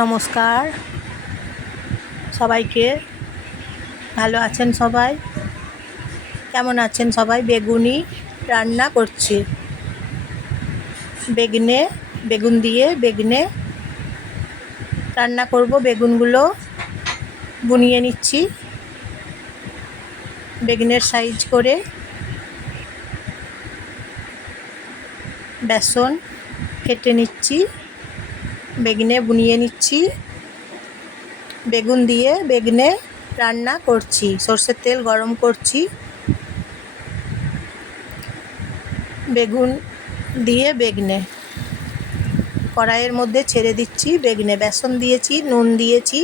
নমস্কার। সবাইকে ভালো আছেন সবাই? কেমন আছেন সবাই? বেগুনি রান্না করছি। বেগনে, বেগুন দিয়ে বেগনে রান্না করব। বেগুনগুলো বুনিয়ে নিচ্ছি। বেগুনের সাইজ করে বেসন কেটে নিচ্ছি। বেগনে বুনিয়ে নিচ্ছি। বেগুন দিয়ে বেগনে রান্না করছি। সর্ষের তেল গরম করছি। বেগুন দিয়ে বেগনে কড়াইয়ের মধ্যে ছেড়ে দিচ্ছি বেগনে বেসন দিয়েছি, নুন দিয়েছি,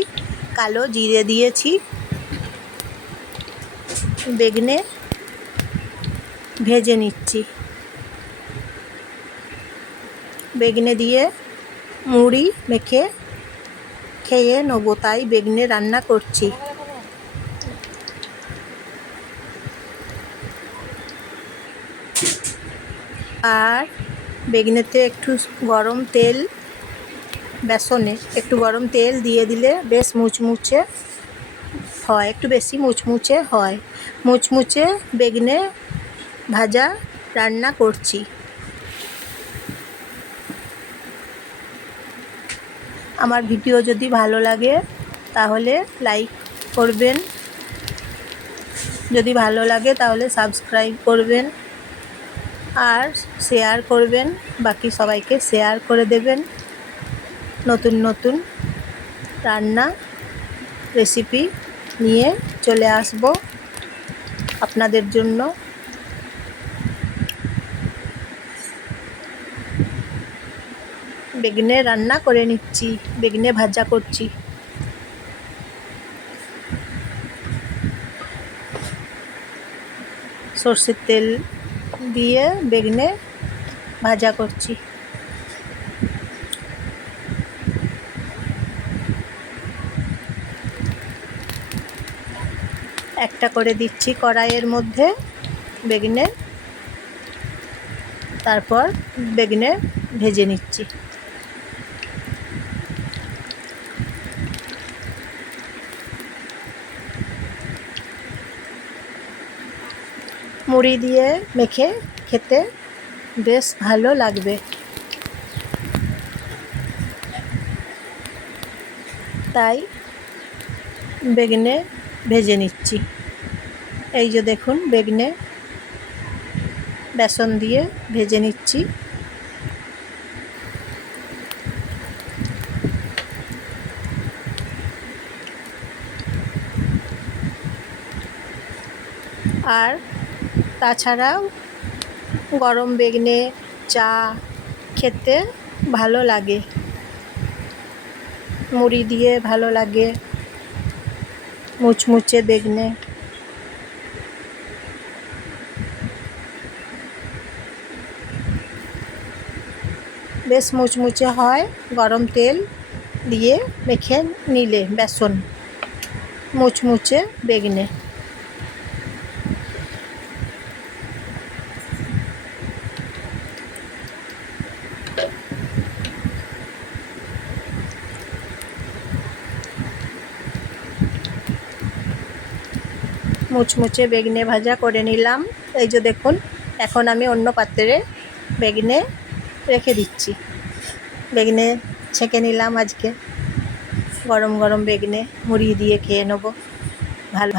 কালো জিরে দিয়েছি। বেগনে ভেজে নিচ্ছি। বেগনে দিয়ে মুড়ি মেখে খেয়ে নেব, তাই বেগনে রান্না করছি। আর বেগনেতে একটু গরম তেল, বেসনে একটু গরম তেল দিয়ে দিলে বেশ মুচমুচে হয়, একটু বেশি মুচমুচে হয়। মুচমুচে বেগনে ভাজা রান্না করছি। আমার ভিডিও যদি ভালো লাগে, তাহলে লাইক করবেন। যদি ভালো লাগে, তাহলে সাবস্ক্রাইব করবেন আর শেয়ার করবেন। বাকি সবাইকে শেয়ার করে দেবেন। নতুন নতুন রান্না রেসিপি নিয়ে চলে আসব আপনাদের জন্য। বেগনে রান্না করে নিচ্ছি, বেগুনে ভাজা করছি। সর্ষের তেল দিয়ে বেগুনে ভাজা করছি। একটা করে দিচ্ছি কড়াইয়ের মধ্যে বেগনে। তারপর বেগনে ভেজে নিচ্ছি। মুড়ি দিয়ে মেখে খেতে বেশ ভালো লাগবে। তাই বেগনে ভেজে নিচ্ছি। এই যে দেখুন, বেগনে বেসন দিয়ে ভেজে নিচ্ছি। আর তাছাড়াও গরম বেগনে চা খেতে ভালো লাগে। মুড়ি দিয়ে ভালো লাগে মুচমুচে বেগনে। বেশ মুচমুচে হয় গরম তেল দিয়ে মেখে নিলে বেসন মুচমুচে বেগনে। মুচমুচে বেগনে ভাজা করে নিলাম। এই যে দেখুন, এখন আমি অন্য পাত্রে বেগনে রেখে দিচ্ছি। বেগনে ছেঁকে নিলাম আজকে। গরম গরম বেগনে মুড়ি দিয়ে খেয়ে নেব। ভালো